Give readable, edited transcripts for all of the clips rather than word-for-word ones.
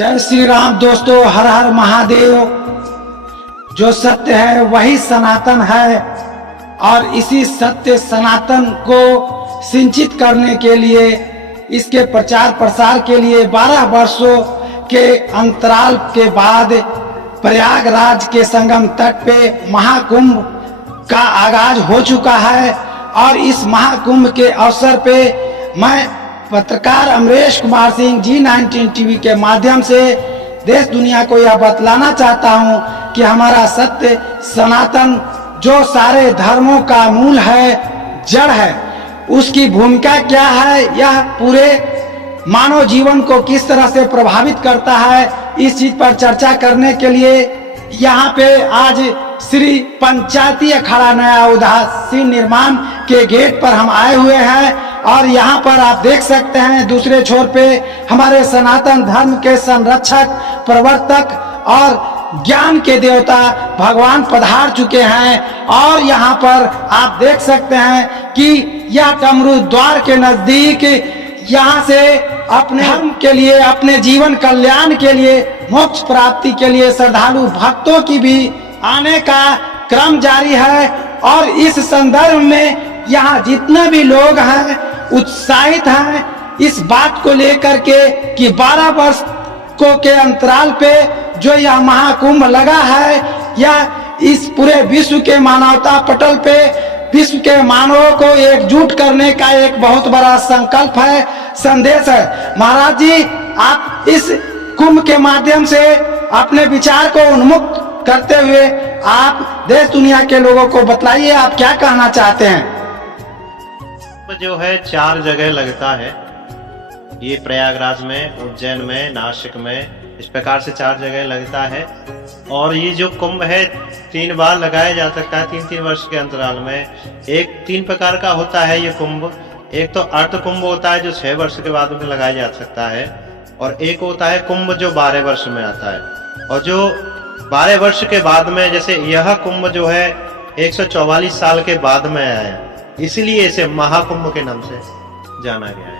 जय श्री राम दोस्तों, हर हर महादेव। जो सत्य है वही सनातन है और इसी सत्य सनातन को सिंचित करने के लिए, इसके प्रचार प्रसार के लिए 12 वर्षों के अंतराल के बाद प्रयागराज के संगम तट पे महाकुंभ का आगाज हो चुका है। और इस महाकुंभ के अवसर पे मैं पत्रकार अमरेश कुमार सिंह G19 टीवी के माध्यम से देश दुनिया को यह बतलाना चाहता हूं कि हमारा सत्य सनातन जो सारे धर्मों का मूल है, जड़ है, उसकी भूमिका क्या है, यह पूरे मानव जीवन को किस तरह से प्रभावित करता है, इस चीज पर चर्चा करने के लिए यहाँ पे आज श्री पंचायती अखाड़ा नया उदासीन निर्माण के गेट पर हम आए हुए हैं। और यहाँ पर आप देख सकते हैं दूसरे छोर पे हमारे सनातन धर्म के संरक्षक, प्रवर्तक और ज्ञान के देवता भगवान पधार चुके हैं। और यहाँ पर आप देख सकते हैं कि यह डमरू द्वार के नजदीक यहाँ से अपने धर्म के लिए, अपने जीवन कल्याण के लिए, मोक्ष प्राप्ति के लिए श्रद्धालु भक्तों की भी आने का क्रम जारी है। और इस संदर्भ में यहाँ जितने भी लोग हैं उत्साहित हैं इस बात को लेकर के कि 12 वर्ष के अंतराल पे जो यह महाकुंभ लगा है, यह इस पूरे विश्व के मानवता पटल पे विश्व के मानवों को एकजुट करने का एक बहुत बड़ा संकल्प है, संदेश है। महाराज जी, आप इस कुंभ के माध्यम से अपने विचार को उन्मुक्त करते हुए आप देश दुनिया के लोगों को बतलाइए, आप क्या कहना चाहते हैं। जो है 4 जगह लगता है, ये प्रयागराज में, उज्जैन में, नासिक में, इस प्रकार से 4 जगह लगता है। और ये जो कुंभ है 3 बार लगाया जा सकता है, 3-3 वर्ष के अंतराल में। एक 3 प्रकार का होता है ये कुंभ। एक तो अर्ध कुंभ होता है जो 6 वर्ष के बाद में लगाया जा सकता है, और एक होता है कुंभ जो 12 वर्ष में आता है। और जो 12 वर्ष के बाद में, जैसे यह कुंभ जो है 144 साल के बाद में आया, इसलिए इसे महाकुंभ के नाम से जाना गया है।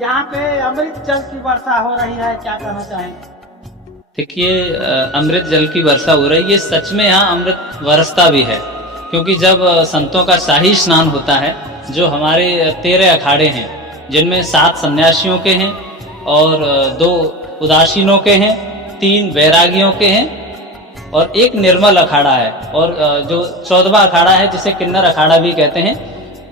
यहाँ पे अमृत जल की वर्षा हो रही है, क्या कहना चाहेंगे। देखिए, अमृत जल की वर्षा हो रही है, सच में यहाँ अमृत बरसता भी है। क्योंकि जब संतों का शाही स्नान होता है, जो हमारे 13 अखाड़े हैं, जिनमें 7 सन्यासियों के हैं और 2 उदासीनों के हैं, 3 वैरागियों के हैं और 1 निर्मल अखाड़ा है। और जो 14वां अखाड़ा है जिसे किन्नर अखाड़ा भी कहते हैं,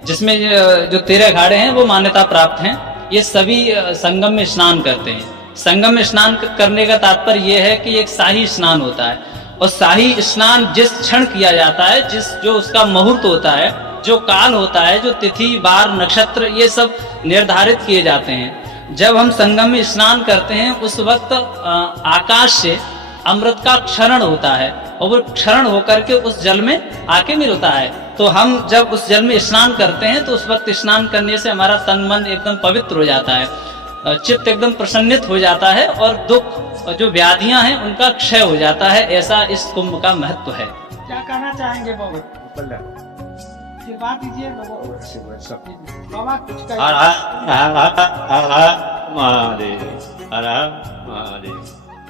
जिसमें जो 13 अखाड़े हैं वो मान्यता प्राप्त हैं। ये सभी संगम में स्नान करते हैं। संगम में स्नान करने का तात्पर्य ये है कि एक शाही स्नान होता है, और शाही स्नान जिस क्षण किया जाता है, जो उसका मुहूर्त होता है, जो काल होता है, जो तिथि, बार, नक्षत्र, ये सब निर्धारित किए जाते हैं। जब हम संगम में स्नान करते हैं उस वक्त आकाश से अमृत का क्षरण होता है, और वो क्षरण होकर के उस जल में आके मिलता है। तो हम जब उस जल में स्नान करते हैं तो उस वक्त स्नान करने से हमारा तन मन एकदम पवित्र हो जाता है, चित्त एकदम प्रसन्नित हो जाता है, और दुख जो व्याधियां हैं उनका क्षय हो जाता है। ऐसा इस कुंभ का महत्व है। क्या कहना चाहेंगे बाबा, आशीर्वाद दीजिए बाबा, कुछ कहिए।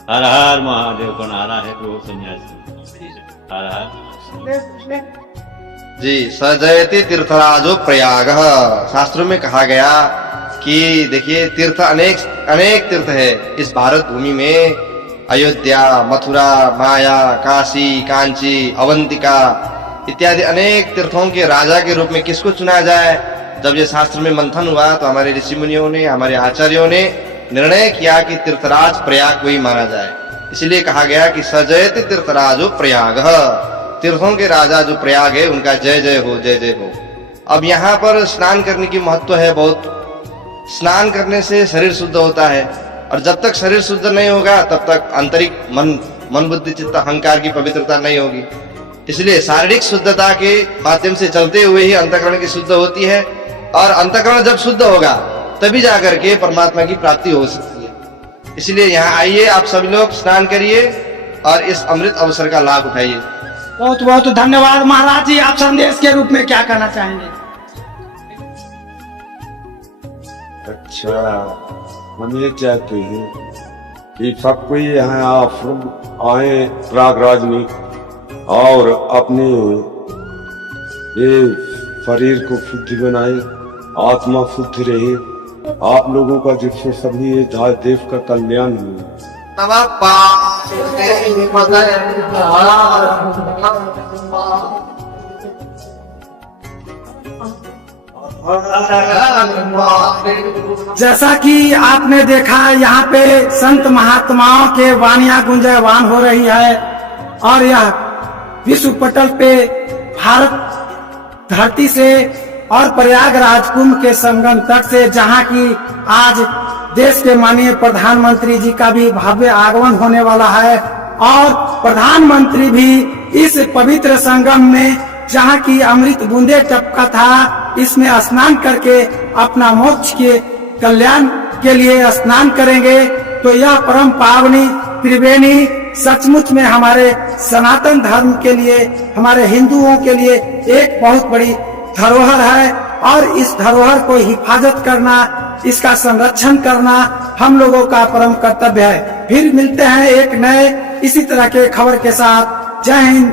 हर हर महादेव को नारा है प्रभु सन्यासी। हर हर जी। सजयति तीर्थराजो प्रयाग, शास्त्रों में कहा गया कि देखिए तीर्थ अनेक तीर्थ है इस भारत भूमि में। अयोध्या, मथुरा, माया, काशी, कांची, अवंतिका इत्यादि अनेक तीर्थों के राजा के रूप में किसको चुना जाए। जब ये शास्त्र में मंथन हुआ तो हमारे ऋषि मुनियों ने, हमारे आचार्यों ने निर्णय किया कि तीर्थराज प्रयाग को ही माना जाए। इसलिए कहा गया कि सजयति तीर्थराजो प्रयाग, तीर्थों के राजा जो प्रयाग है उनका जय जय हो, जय जय हो। अब यहाँ पर स्नान करने की महत्व है बहुत। स्नान करने से शरीर शुद्ध होता है, और जब तक शरीर शुद्ध नहीं होगा तब तक आंतरिक मन बुद्धि चित्त अहंकार की पवित्रता नहीं होगी। इसलिए शारीरिक शुद्धता के माध्यम से चलते हुए ही अंतःकरण की शुद्ध होती है, और अंतःकरण जब शुद्ध होगा तभी जाकर के परमात्मा की प्राप्ति हो सकती है। इसलिए यहाँ आइए, आप सभी लोग स्नान करिए और इस अमृत अवसर का लाभ उठाइए। बहुत बहुत धन्यवाद महाराज जी, आप संदेश के रूप में क्या कहना चाहेंगे। अच्छा, हम ये चाहते हैं कि सब कोई यहाँ आए प्रयागराज में और अपने ये शरीर को शुद्ध बनाए, आत्मा शुद्ध रहे, आप लोगों का जिससे सभी ये देश का कल्याण हो। नमः पार्वती जैसा कि आपने देखा यहाँ पे संत महात्माओं के वाणियां गुंजयवान हो रही है और यह विश्व पटल पे भारत धरती से और प्रयागराज कुंभ के संगम तट से, जहाँ की आज देश के माननीय प्रधानमंत्री जी का भी भव्य आगमन होने वाला है और प्रधानमंत्री भी इस पवित्र संगम में, जहाँ की अमृत बूंदे टपका था, इसमें स्नान करके अपना मोक्ष के कल्याण के लिए स्नान करेंगे। तो यह परम पावनी त्रिवेणी सचमुच में हमारे सनातन धर्म के लिए, हमारे हिंदुओं के लिए एक बहुत बड़ी धरोहर है और इस धरोहर को हिफाजत करना, इसका संरक्षण करना हम लोगों का परम कर्तव्य है। फिर मिलते हैं एक नए इसी तरह के खबर के साथ। जय हिंद,